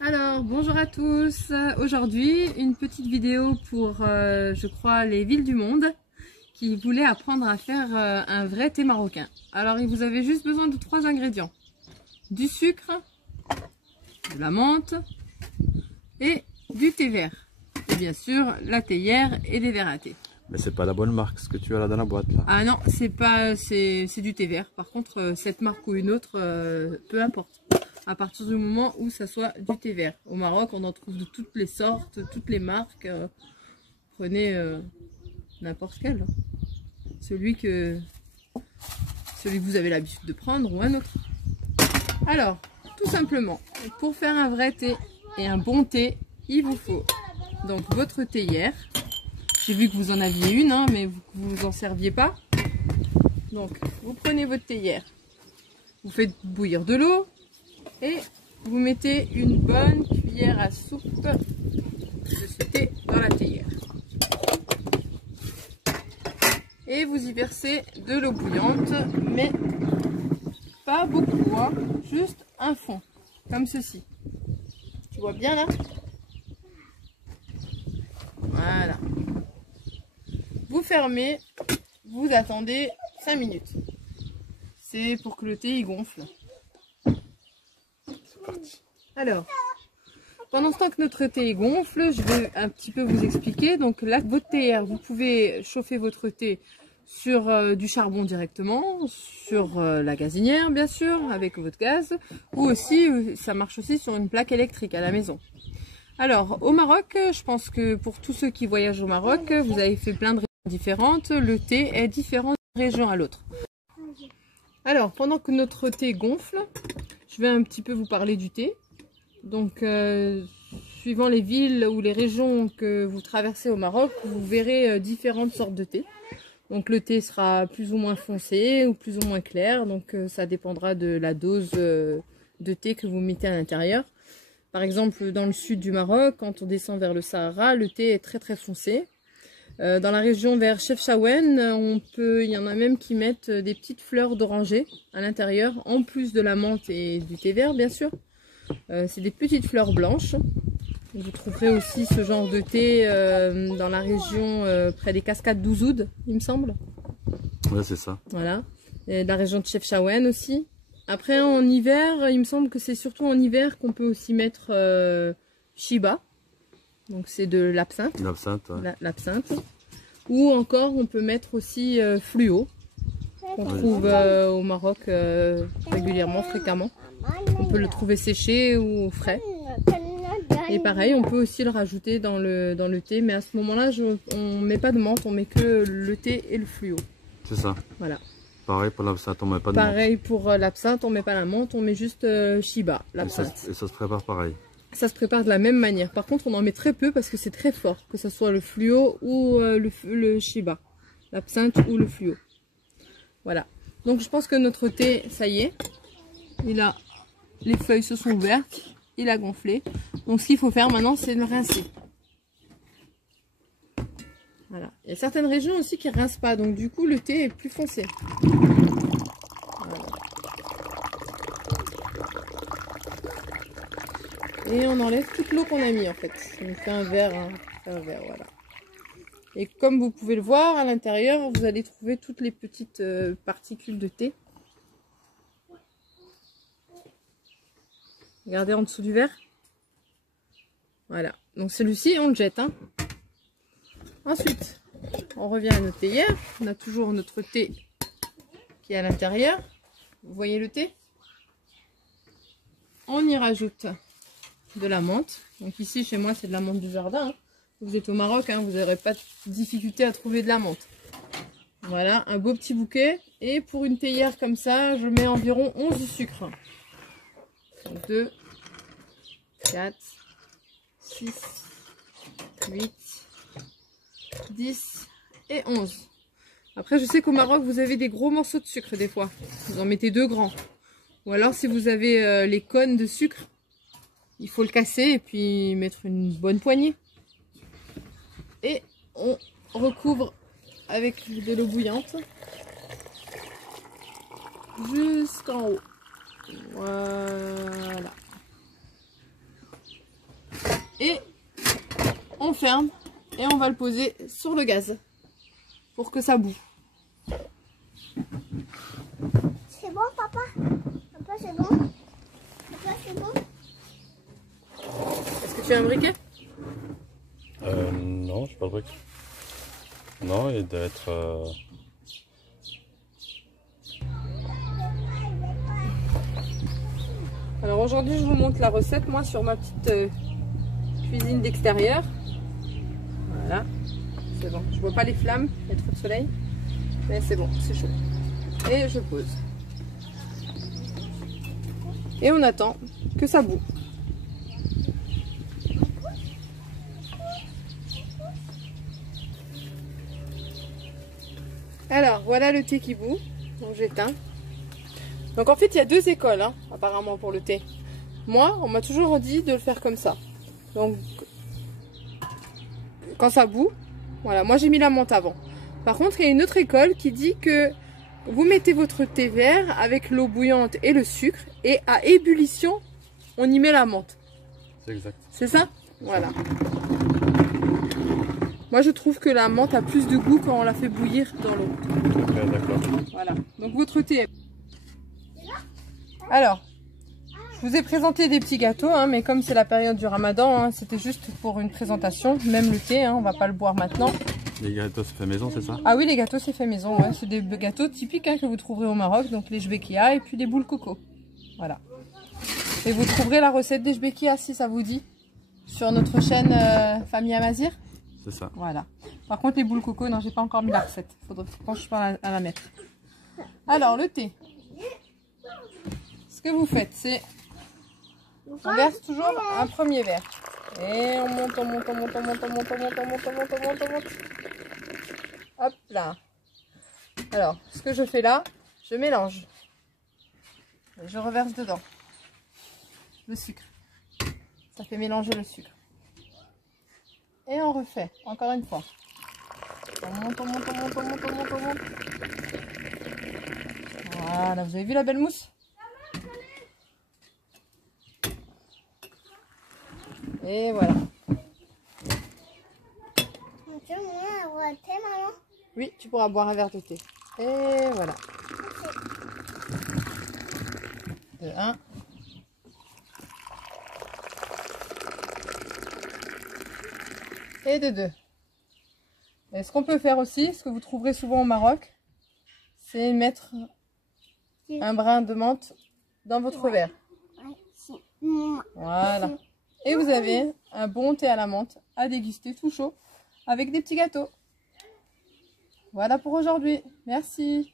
Alors, bonjour à tous. Aujourd'hui, une petite vidéo pour, je crois, les villes du monde qui voulaient apprendre à faire un vrai thé marocain. Alors, vous avez juste besoin de 3 ingrédients. Du sucre, de la menthe et du thé vert. Et bien sûr, la théière et les verres à thé. Mais c'est pas la bonne marque, ce que tu as là dans la boîte là. Ah non, c'est du thé vert. Par contre, cette marque ou une autre, peu importe. À partir du moment où ça soit du thé vert. Au Maroc, on en trouve de toutes les sortes, toutes les marques. Prenez n'importe quel. Celui que vous avez l'habitude de prendre ou un autre. Alors, tout simplement, pour faire un vrai thé et un bon thé, il vous faut donc votre théière. J'ai vu que vous en aviez une, hein, mais vous en serviez pas. Donc, vous prenez votre théière, vous faites bouillir de l'eau et vous mettez une bonne cuillère à soupe de ce thé dans la théière. Et vous y versez de l'eau bouillante, mais pas beaucoup, hein, juste un fond, comme ceci. Tu vois bien là? Voilà. Vous fermez, vous attendez 5 minutes. C'est pour que le thé il gonfle. C'est parti. Alors, pendant ce temps que notre thé gonfle, je vais un petit peu vous expliquer. Donc là, votre théière, vous pouvez chauffer votre thé sur du charbon directement, sur la gazinière bien sûr, avec votre gaz, ou aussi, ça marche aussi sur une plaque électrique à la maison. Alors, au Maroc, je pense que pour tous ceux qui voyagent au Maroc, vous avez fait plein de régions différentes. Le thé est différent d'une région à l'autre. Alors, pendant que notre thé gonfle, je vais un petit peu vous parler du thé. Donc, suivant les villes ou les régions que vous traversez au Maroc, vous verrez différentes sortes de thé. Donc, le thé sera plus ou moins foncé ou plus ou moins clair. Donc, ça dépendra de la dose de thé que vous mettez à l'intérieur. Par exemple, dans le sud du Maroc, quand on descend vers le Sahara, le thé est très très foncé. Dans la région vers Chefchaouen, il y en a même qui mettent des petites fleurs d'oranger à l'intérieur, en plus de la menthe et du thé vert, bien sûr. C'est des petites fleurs blanches. Vous trouverez aussi ce genre de thé dans la région près des cascades d'Ouzoud, il me semble. Ouais, c'est ça. Voilà. Et la région de Chefchaouen aussi. Après, en hiver, il me semble que c'est surtout en hiver qu'on peut aussi mettre Shiba. Donc c'est de l'absinthe. L'absinthe, ouais. L'absinthe. Ou encore, on peut mettre aussi fluo, qu'on trouve au Maroc régulièrement, fréquemment. On peut le trouver séché ou frais. Et pareil, on peut aussi le rajouter dans le thé. Mais à ce moment-là, on ne met pas de menthe, on met que le thé et le fluo. C'est ça. Voilà. Pareil pour l'absinthe, on met pas de menthe. Pareil pour l'absinthe, on met pas la menthe, on met juste Shiba, l'absinthe. Et ça se prépare pareil. Ça se prépare de la même manière. Par contre, on en met très peu parce que c'est très fort, que ce soit le fluo ou le Shiba, l'absinthe ou le fluo. Voilà. Donc je pense que notre thé, ça y est, les feuilles se sont ouvertes, il a gonflé. Donc ce qu'il faut faire maintenant, c'est le rincer. Voilà. Il y a certaines régions aussi qui ne rincent pas, donc du coup le thé est plus foncé. Voilà. Et on enlève toute l'eau qu'on a mis en fait. Ça nous fait un verre, voilà. Et comme vous pouvez le voir, à l'intérieur, vous allez trouver toutes les petites particules de thé. Regardez en dessous du verre. Voilà. Donc celui-ci, on le jette, hein. Ensuite, on revient à notre théière. On a toujours notre thé qui est à l'intérieur. Vous voyez le thé? On y rajoute de la menthe. Donc ici, chez moi, c'est de la menthe du jardin. Hein. Vous êtes au Maroc, hein, vous n'aurez pas de difficulté à trouver de la menthe. Voilà, un beau petit bouquet. Et pour une théière comme ça, je mets environ 11 sucres. Donc 2, 4, 6, 8, 10 et 11. Après, je sais qu'au Maroc, vous avez des gros morceaux de sucre des fois. Vous en mettez 2 grands. Ou alors, si vous avez les cônes de sucre, il faut le casser et puis mettre une bonne poignée. Et on recouvre avec de l'eau bouillante jusqu'en haut. Voilà. Et on ferme et on va le poser sur le gaz pour que ça boue. C'est bon, papa? Papa, c'est bon? Papa, c'est bon? Est-ce que tu as un briquet? Non, je sais pas le briquet. Non, il doit être... Alors aujourd'hui, je vous montre la recette, moi, sur ma petite cuisine d'extérieur. Voilà, c'est bon. Je vois pas les flammes, il y a trop de soleil. Mais c'est bon, c'est chaud. Et je pose. Et on attend que ça bout. Alors, voilà le thé qui bout. Donc j'éteins. Donc en fait, il y a deux écoles, hein, apparemment, pour le thé. Moi, on m'a toujours dit de le faire comme ça. Donc, quand ça bout, voilà, moi j'ai mis la menthe avant. Par contre, il y a une autre école qui dit que vous mettez votre thé vert avec l'eau bouillante et le sucre, et à ébullition, on y met la menthe. C'est exact. C'est ça? Voilà. Moi, je trouve que la menthe a plus de goût quand on la fait bouillir dans l'eau. Ouais, d'accord. Voilà. Donc votre thé. Alors, je vous ai présenté des petits gâteaux, hein, mais comme c'est la période du Ramadan, hein, c'était juste pour une présentation. Même le thé, hein, on va pas le boire maintenant. Les gâteaux, c'est fait maison, c'est ça? Ah oui, les gâteaux, c'est fait maison. Ouais. C'est des gâteaux typiques, hein, que vous trouverez au Maroc, donc les jbekia et puis des boules coco. Voilà. Et vous trouverez la recette des jbekia, si ça vous dit, sur notre chaîne Famille Amazir. C'est ça. Voilà. Par contre, les boules coco, non, j'ai pas encore mis la recette. Faudrait que je pense à la mettre. Alors, le thé. Ce que vous faites, c'est... On verse toujours un premier verre. Et on monte, on monte, on monte, on monte, on monte, on monte, on monte, on monte, on monte, on monte. Hop là. Alors, ce que je fais là, je mélange. Et je reverse dedans le sucre. Ça fait mélanger le sucre. Et on refait, encore une fois. On monte, on monte, on monte, on monte, on monte, on monte. Voilà, vous avez vu la belle mousse? Et voilà. Oui, tu pourras boire un verre de thé. Et voilà. De 1. Et de 2. Et ce qu'on peut faire aussi, ce que vous trouverez souvent au Maroc, c'est mettre un brin de menthe dans votre verre. Voilà. Et vous avez un bon thé à la menthe à déguster tout chaud avec des petits gâteaux. Voilà pour aujourd'hui. Merci.